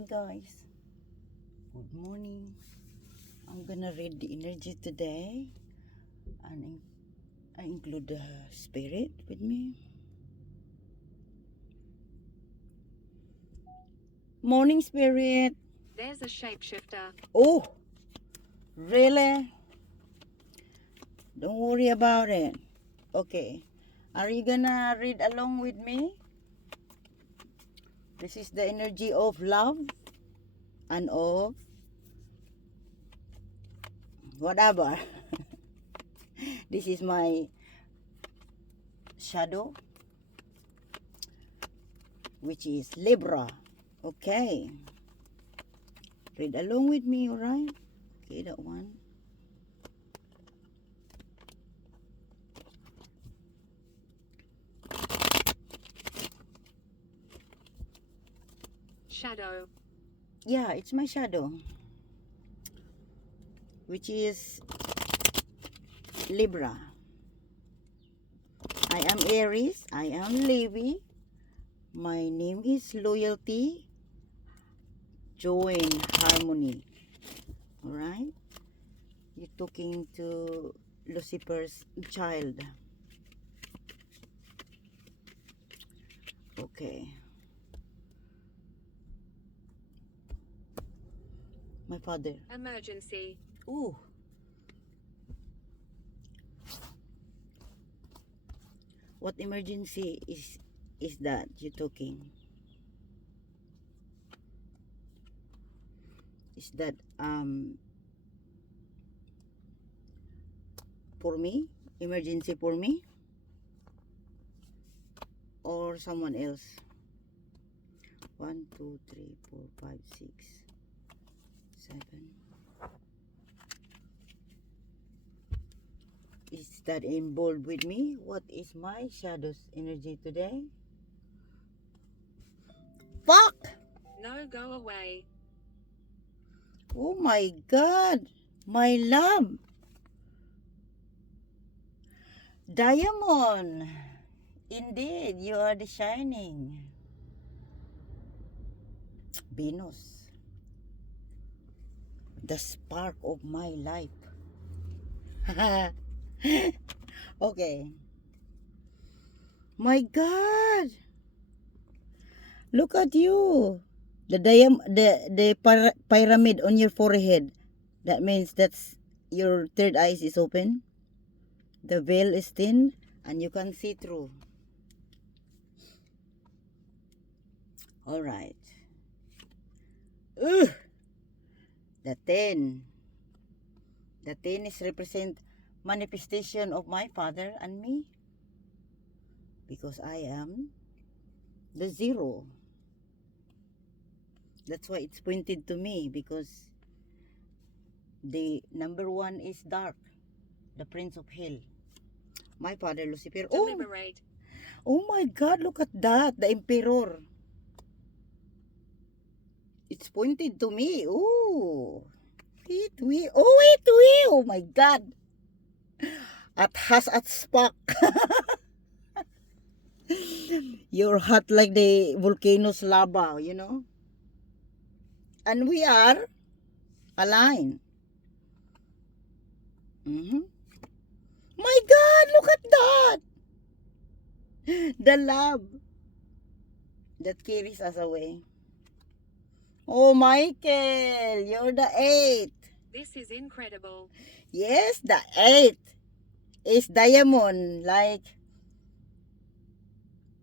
Hey guys, good morning. I'm gonna read the energy today and I include the spirit with me. Morning spirit. There's a shapeshifter. Oh, really? Don't worry about it. Okay, are you gonna read along with me? This is the energy of love and of whatever. This is my shadow, which is Libra. Okay, read along with me, alright? Okay, that one. Shadow. Yeah, it's my shadow, which is Libra. I am Aries. I am Levi. My name is Loyalty, Joy, and Harmony. Alright? You're talking to Lucifer's child. Okay. My father. Emergency. Ooh. What emergency is that you're talking? Is that for me? Emergency for me? Or someone else? 1, 2, 3, 4, 5, 6, 7. Is that involved with me? What is my shadow's energy today? Fuck! No, go away. Oh my god! My love! Diamond! Indeed, you are the shining. Venus. The spark of my life. Okay. My god! Look at you! The pyramid on your forehead. That means that's your third eye is open. The veil is thin and you can see through. Alright. Ugh! The 10. The 10 is represent manifestation of my father and me. Because I am the 0. That's why it's pointed to me, because the number 1 is dark. The Prince of Hell. My father Lucifer. Deliberate. Oh my god, look at that. The Emperor. It's pointed to me. Oh. Oh my god. At has at spark. You're hot like the volcano's lava, you know? And we are aligned. My god, look at that. The love that carries us away. Oh, Michael, you're the 8. This is incredible. Yes, the 8 is diamond, like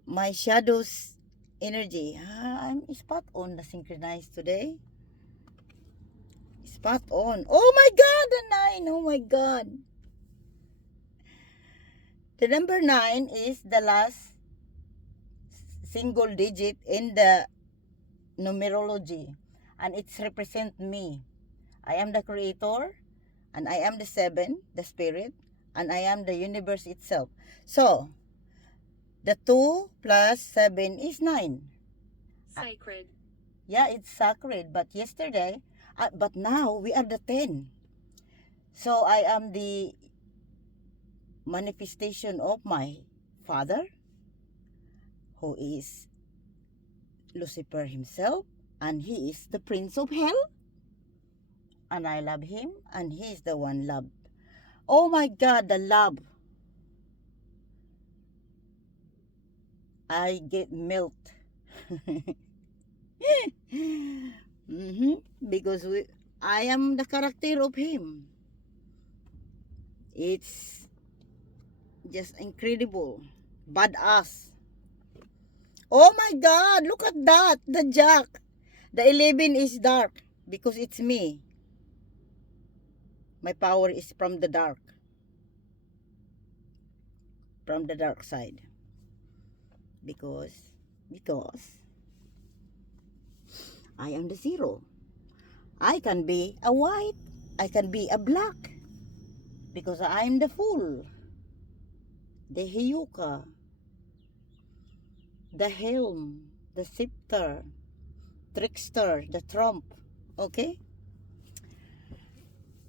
my shadow's energy. I'm spot on the synchronized today. Spot on. Oh my god, the 9. Oh my god. The number 9 is the last single digit in the numerology, and it's represent me. I am the creator, and I am the 7, the spirit, and I am the universe itself. So the 2 plus 7 is 9. Sacred. Yeah, it's sacred, but but now we are the 10. So I am the manifestation of my father, who is Lucifer himself. And he is the prince of hell. And I love him, and he is the one loved. Oh my God, the love. I get melt. Because I am the character of him. It's just incredible. Badass. Oh my God, look at that. The jack. The 11 is dark because it's me. My power is from the dark. From the dark side. Because I am the zero. I can be a white. I can be a black. Because I am the fool. The Hiyuka. The helm. The scepter. Trickster. The trump. Okay?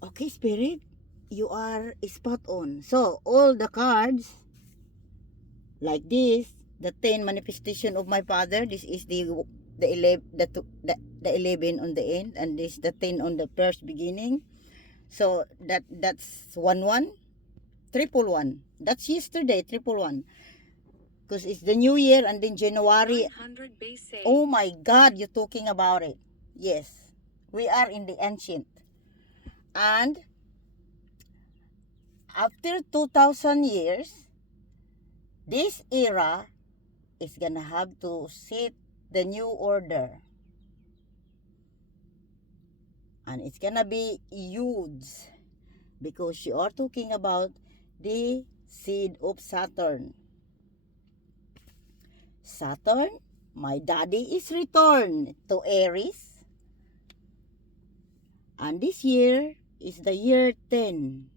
Okay, Spirit. You are spot on. So, all the cards, like this, the 10 manifestation of my father, this is the 11, the 11 on the end, and this the 10 on the first beginning. So that's 1-1, 1-1. That's yesterday, 1-1. Because it's the new year, and then January. 900 BC. Oh my God, you're talking about it. Yes, we are in the ancient. And after 2,000 years, this era is gonna have to set the new order. And it's gonna be huge. Because you are talking about the seed of Saturn. Saturn, my daddy is returned to Aries. And this year is the year 10.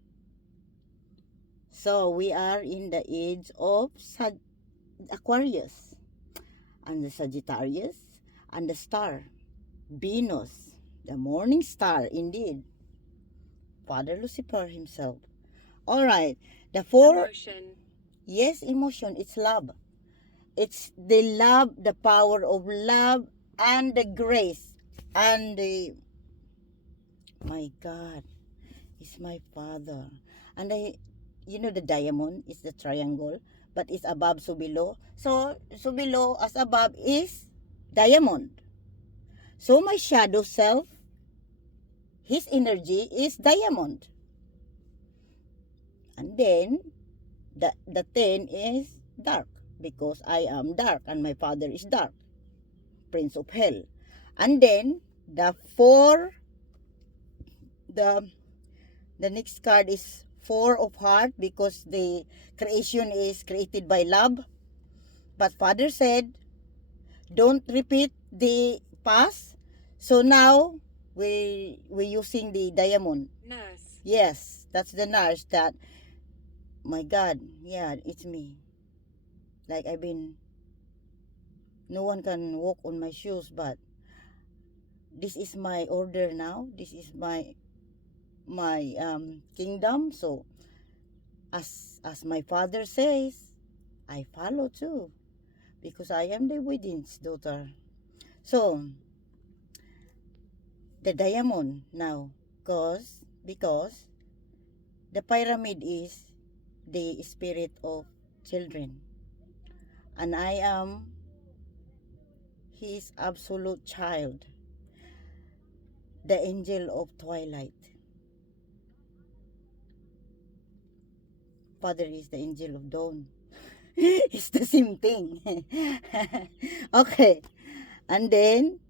So we are in the age of Aquarius. And the Sagittarius. And the star, Venus. The morning star, indeed. Father Lucifer himself. Alright. The 4. Emotion. Yes, emotion. It's love. It's the love, the power of love, and the grace. And the... My God. It's my father. And the diamond is the triangle. But it's above, so below. So below as above is diamond. So my shadow self, his energy is diamond. And then, the 10 is dark. Because I am dark and my father is dark. Prince of hell. And then, the 4, the next card is 4 of heart. Because the creation is created by love. But Father said, don't repeat the past. So now, we're using the diamond. Nurse. Yes, that's the nurse that, my God, yeah, it's me. Like no one can walk on my shoes, but this is my order now. This is my kingdom. So, as my father says, I follow too. Because I am the wedding's daughter. So, the diamond now. Because the pyramid is the spirit of children. And I am his absolute child. The angel of twilight. Father is the angel of dawn. It's the same thing. Okay. And then,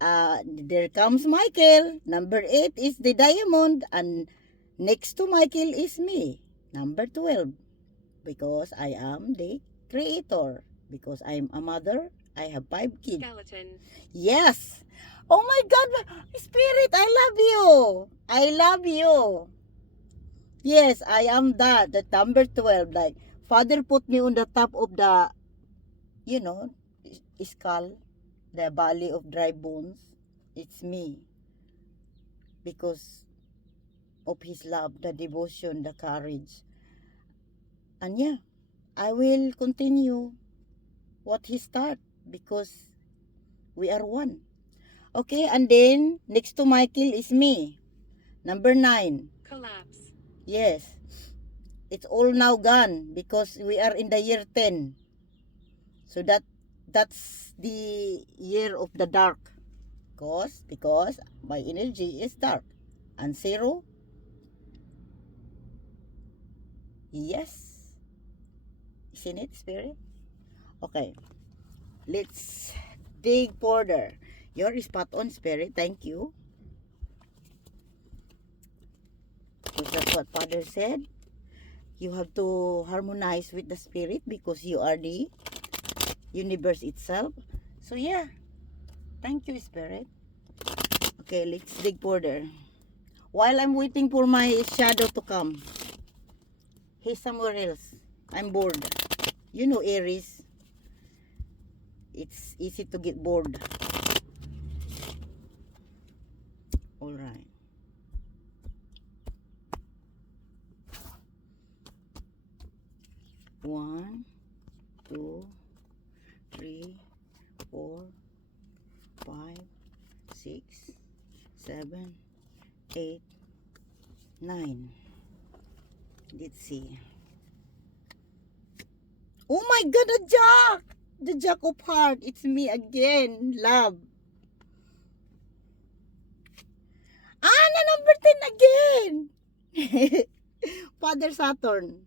there comes Michael. Number 8 is the diamond. And next to Michael is me. Number 12. Because I am the creator. Because I'm a mother. I have 5 kids. Skeleton. Yes. Oh my God. Spirit, I love you. I love you. Yes, I am that. The number 12. Like, Father put me on the top of the, skull. The valley of dry bones. It's me. Because of his love, the devotion, the courage. And yeah, I will continue what he started because we are one. Okay, and then next to Michael is me. Number 9. Collapse. Yes. It's all now gone because we are in the year 10. So that's the year of the dark. Because my energy is dark. And 0, yes. Isn't it, Spirit? Okay. Let's dig further. You're spot on, Spirit. Thank you. Because that's what Father said. You have to harmonize with the Spirit because you are the universe itself. So yeah. Thank you, Spirit. Okay, let's dig further. While I'm waiting for my shadow to come, he's somewhere else. I'm bored. You know, Aries, it's easy to get bored. Alright. One, two, three, 4, 5, 6, 7, 8, 9. Let's see. Oh my God, the Jack! The Jack of Heart. It's me again, love. Na number 10 again. Father Saturn.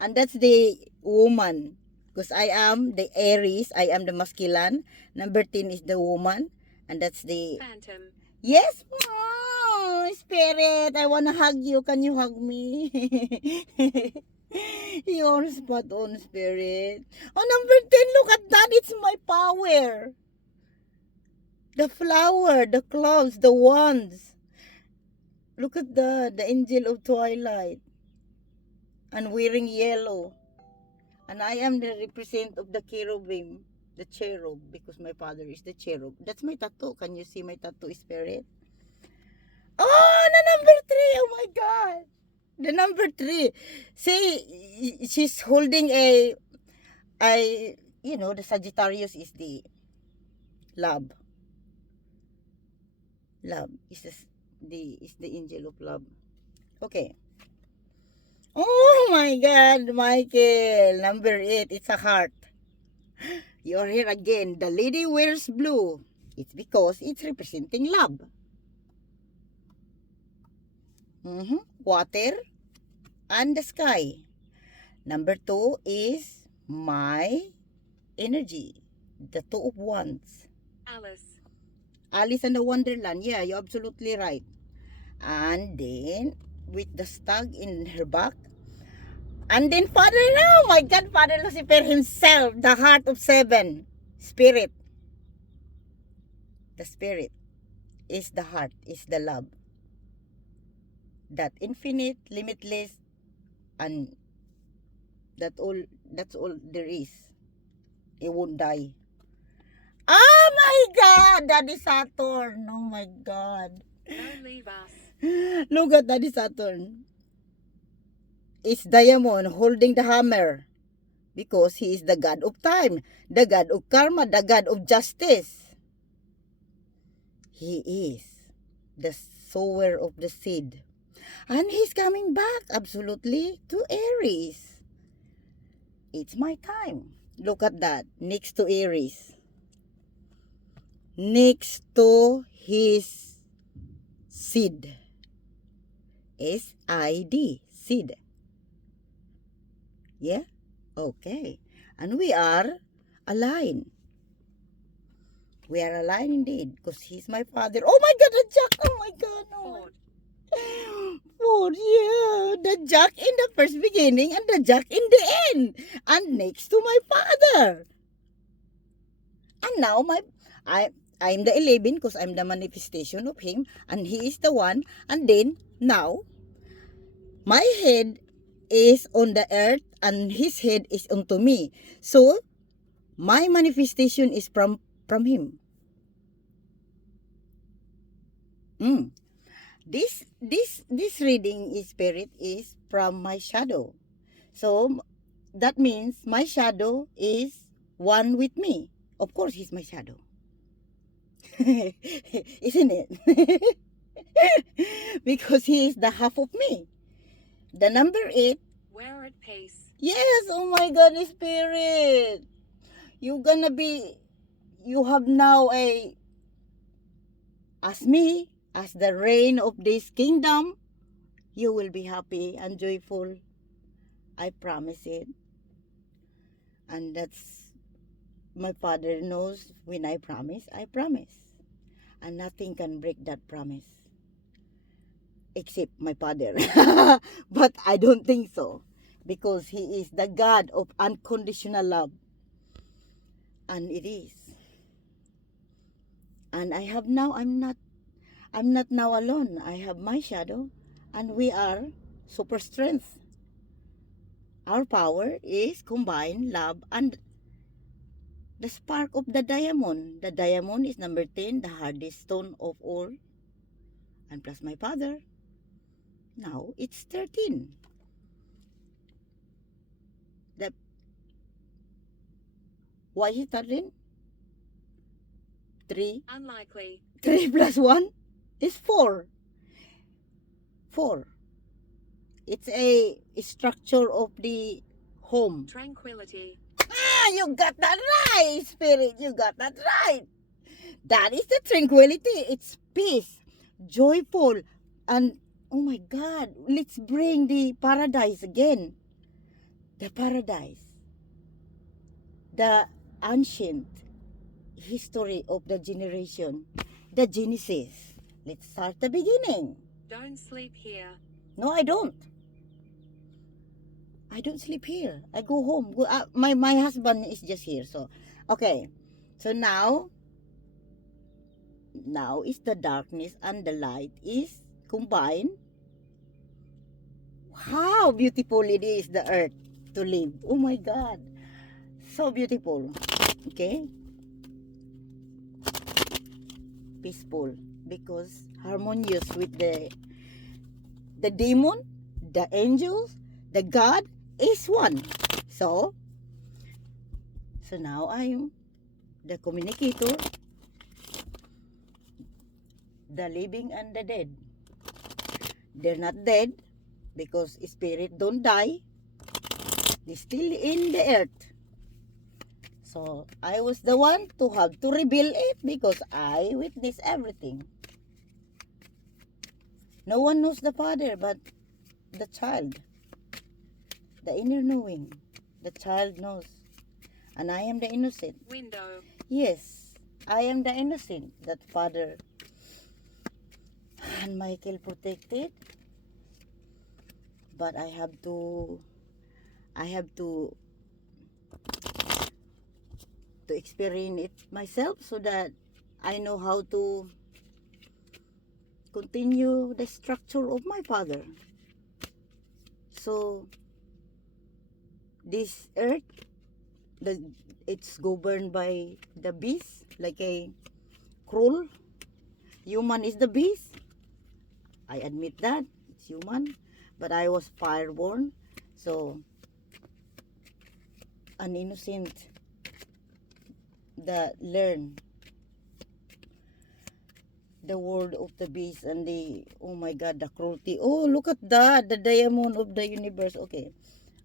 And that's the woman. Because I am the Aries. I am the masculine. Number 10 is the woman. And that's the... Phantom. Yes, oh, Spirit. I wanna hug you. Can you hug me? You're spot on, Spirit. Oh, number 10, look at that. It's my power. The flower, the clouds, the wands. Look at the angel of twilight. And wearing yellow. And I am the represent of the cherubim. The cherub, because my father is the cherub. That's my tattoo. Can you see my tattoo, Spirit? Oh, the number 3. Oh my God. The number 3. See, she's holding you know, the Sagittarius is the love. Love is the angel of love. Okay. Oh my God, Michael. Number 8, it's a heart. You're here again. The lady wears blue. It's because it's representing love. Water and the sky. Number 2 is my energy. The 2 of wands. Alice. Alice in the Wonderland. Yeah, you're absolutely right. And then, with the stag in her back. And then, Father, oh my God, Father Lucifer himself, the heart of 7. Spirit. The spirit is the heart, is the love. That infinite, limitless, and that's all there is. It won't die. Oh my God, Daddy Saturn. Oh my God. Don't leave us. Look at Daddy Saturn. It's Diamond holding the hammer. Because he is the God of time, the God of karma, the God of justice. He is the sower of the seed. And he's coming back, absolutely, to Aries. It's my time. Look at that, next to Aries. Next to his seed. S-I-D, seed. Yeah? Okay. And we are aligned. We are aligned indeed. Because he's my father. Oh my God, the Jack! Oh my God, no. Ford. Ford, yeah. The Jack in the first beginning and the Jack in the end. And next to my father. And now I'm the 11 because I'm the manifestation of him. And he is the one. And then, now, my head is on the earth and his head is onto me. So, my manifestation is from him. This reading is Spirit is from my shadow. So, that means my shadow is one with me. Of course, he's my shadow. Isn't it? Because he is the half of me. The number 8. We're at peace. Yes, oh my God, Spirit. You have now as me, as the reign of this kingdom, you will be happy and joyful. I promise it. And that's, my Father knows when I promise, I promise. And nothing can break that promise. Except my Father. But I don't think so. Because He is the God of unconditional love. And it is. And I'm not now alone. I have my shadow. And we are super strength. Our power is combined love and the spark of the diamond. The diamond is number 10, the hardest stone of all. And plus my Father. Now it's 13. Why is it 13? 3. Unlikely. 3 plus 1 is 4. 4. It's a structure of the home. Tranquility. You got that right, Spirit. You got that right. That is the tranquility. It's peace, joyful, and oh my God, let's bring the paradise again. The paradise. The ancient history of the generation. The Genesis. Let's start the beginning. Don't sleep here. No, I don't. I don't sleep here. I go home. My husband is just here. So, okay. So now is the darkness and the light is combined. How beautiful it is, the earth to live. Oh my God. So beautiful. Okay. Peaceful. Because harmonious with the demon, the angels, the God is one. So now I'm the communicator, the living and the dead. They're not dead because spirit don't die. They're still in the earth. So I was the one to have to reveal it because I witnessed everything. No one knows the Father but the child. The inner knowing. The child knows. And I am the innocent. Window. Yes, I am the innocent that Father and Michael protected. But I have to experience it myself so that I know how to continue the structure of my Father. So this earth, it's governed by the beast, like a cruel. Human is the beast. I admit that it's human, but I was fireborn, so an innocent that learn the word of the beast and the, oh my God, the cruelty. Oh, look at that, the diamond of the universe. Okay.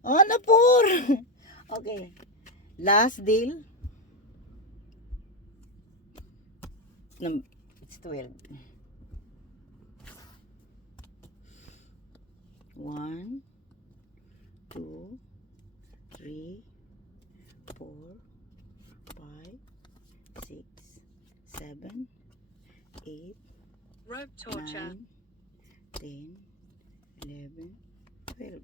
Oh, napor. Okay. Last deal. It's 12. 1, 2, 3, 4, 5, 6, 7, 8, Rope torture. 9, 10, 11, 12.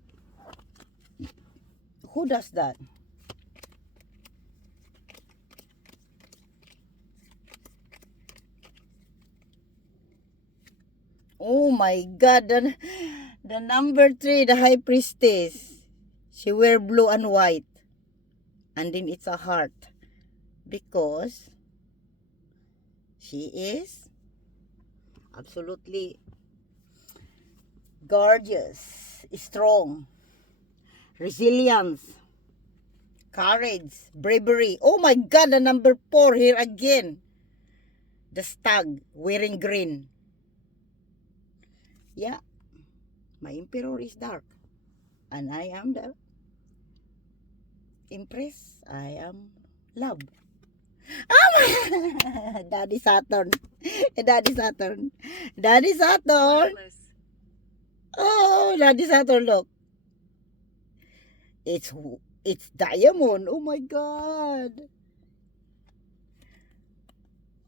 Who does that? Oh my God, the number 3, the high priestess. She wear blue and white. And then it's a heart. Because she is absolutely gorgeous, strong, resilience, courage, bravery. Oh my God, the number 4 here again. The stag wearing green. Yeah. My emperor is dark. And I am the empress. I am love. Daddy Saturn. Daddy Saturn. Daddy Saturn. Wireless. Oh, Daddy Saturn, look. It's diamond. Oh my God.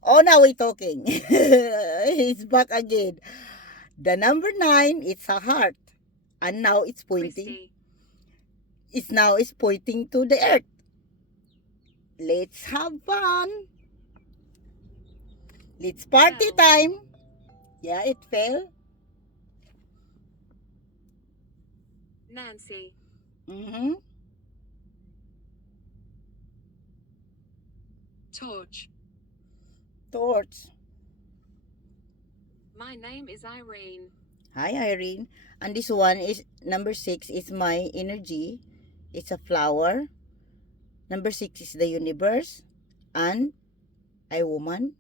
Oh, now we're talking. He's back again. The number 9, it's a heart. And now it's pointing. Christy. It's pointing to the earth. Let's have fun. Let's party Fell. time. Yeah, it fell. Nancy. Mm-hmm. Torch. Torch. My name is Irene. Hi, Irene. And this one is number 6 is my energy. It's a flower. Number 6 is the universe. And I woman.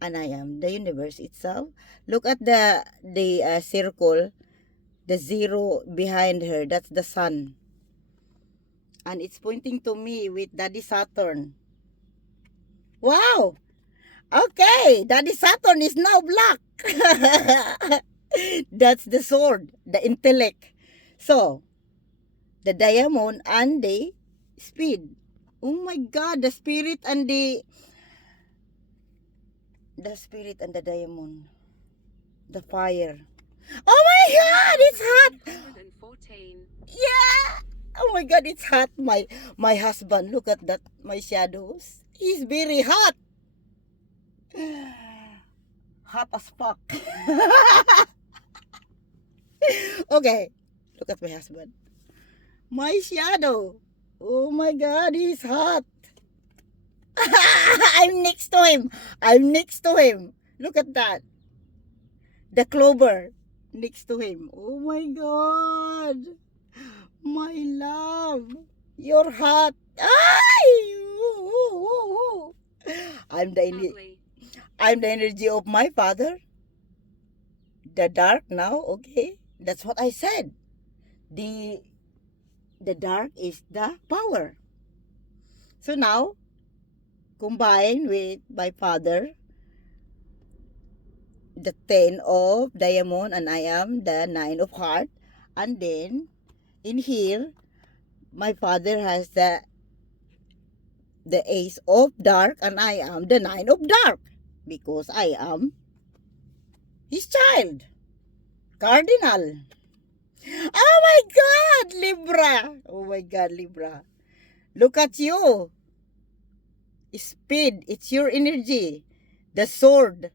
And I am the universe itself. Look at the circle. The 0 behind her. That's the sun. And it's pointing to me with Daddy Saturn. Wow! Okay, Daddy Saturn is now black. That's the sword, the intellect. So, the diamond and the speed. Oh my God, the spirit and the diamond. The fire. Oh my God, it's hot. 114. Yeah. Oh my God, it's hot. My husband, look at that, my shadows. He's very hot. Hot as fuck. Okay, look at my husband. My shadow. Oh my God, he's hot. I'm next to him. Look at that. The clover next to him. Oh my God. My love. You're hot. Ay! I'm the Ugly. energy of my father. The dark now, okay? That's what I said. The dark is the power. So now, combined with my father, the 10 of diamond, and I am the 9 of heart. And then, in here, my father has the ace of dark, and I am the 9 of dark. Because I am his child. Cardinal. Oh my God, Libra. Oh my God, Libra. Look at you. Speed, it's your energy. The sword.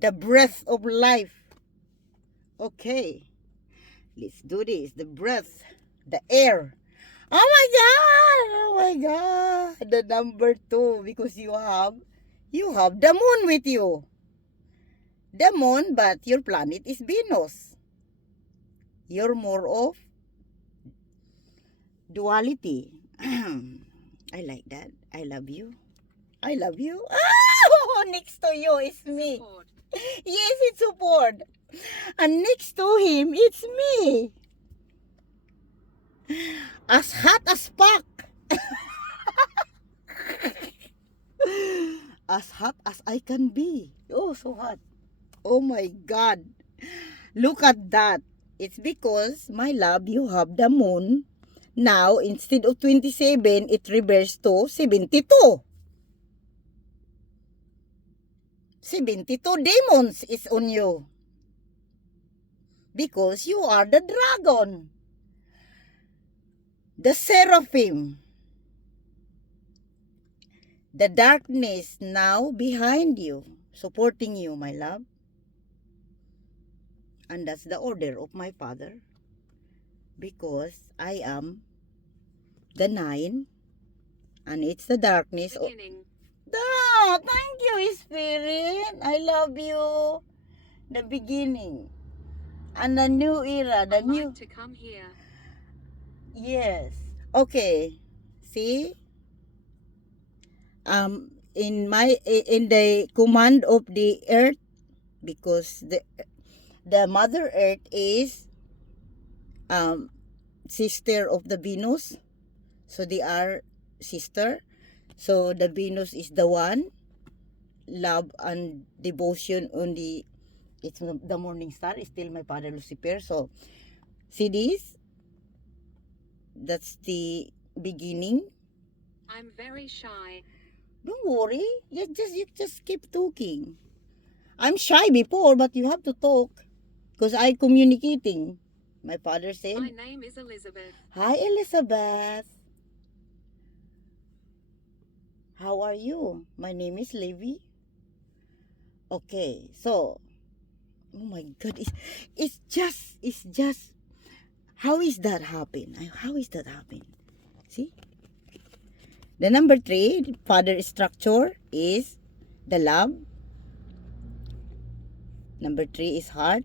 The breath of life. Okay. Let's do this. The breath. The air. Oh my God. Oh my God. The number 2. Because you have the moon with you. The moon, but your planet is Venus. You're more of duality. I like that. I love you. I love you. Oh, next to you is me. Support. Yes, it's support. And next to him, it's me. As hot as fuck. As hot as I can be. Oh, so hot. Oh my God. Look at that. It's because, my love, you have the moon. Now, instead of 27, it reversed to 72. 72 demons is on you. Because you are the dragon. The seraphim. The darkness now behind you, supporting you, my love. And that's the order of my father. Because I am the 9. And it's the darkness. Beginning. Thank you, Spirit. I love you. The beginning. And the new era. The I new... like to come here. Yes. Okay. See? in the command of the earth, because the mother earth is sister of the Venus, so they are sister. So the Venus is the one love and devotion on the, it's the morning star is still my father Lucifer. So see this, that's the beginning. I'm very shy. Don't worry, you just keep talking. I'm shy before, but you have to talk because I communicating. My father said, My name is Elizabeth. "Hi Elizabeth. How are you? My name is Levi." Okay, so oh my God, it's just how is that happen? How is that happen? See? The number 3, father structure is the love. Number 3 is heart.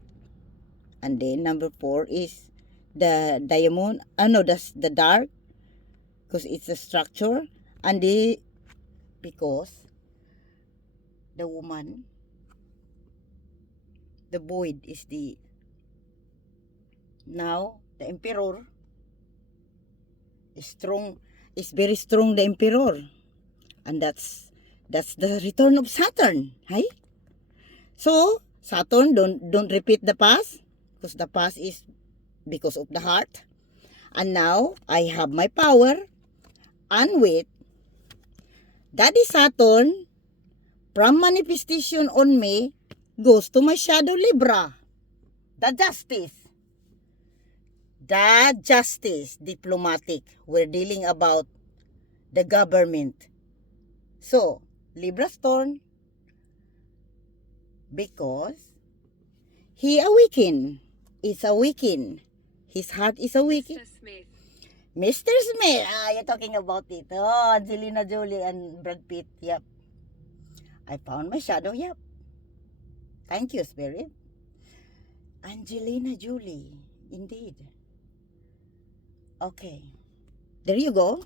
And then number 4 is the diamond. No, that's the dark. Because it's a structure. And because the woman, the void is the, now the emperor is strong, is very strong, the emperor. And that's the return of Saturn. Right? So Saturn, don't repeat the past, because the past is because of the heart. And now I have my power, and with Daddy Saturn from manifestation on me goes to my shadow Libra, the justice, diplomatic. We're dealing about the government. So Libra storm, because he awakened. It's awakened. His heart is awakened. Mr. Smith. Mr. Smith, you're talking about it. Oh, Angelina Jolie and Brad Pitt. Yep. I found my shadow. Yep. Thank you, Spirit. Angelina Jolie. Indeed. Okay. There you go.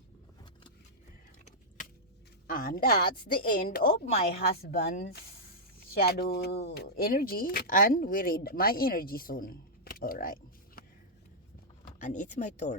And that's the end of my husband's shadow energy. And we read my energy soon. Alright. And it's my turn.